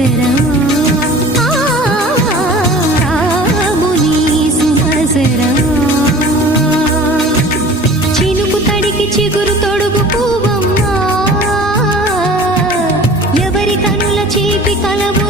సుమసరా రాముని సుమసరా చినుకు తడికి చిగురు తొడుగు పువ్వమ్మ ఎవరి కనుల చీపి కలవు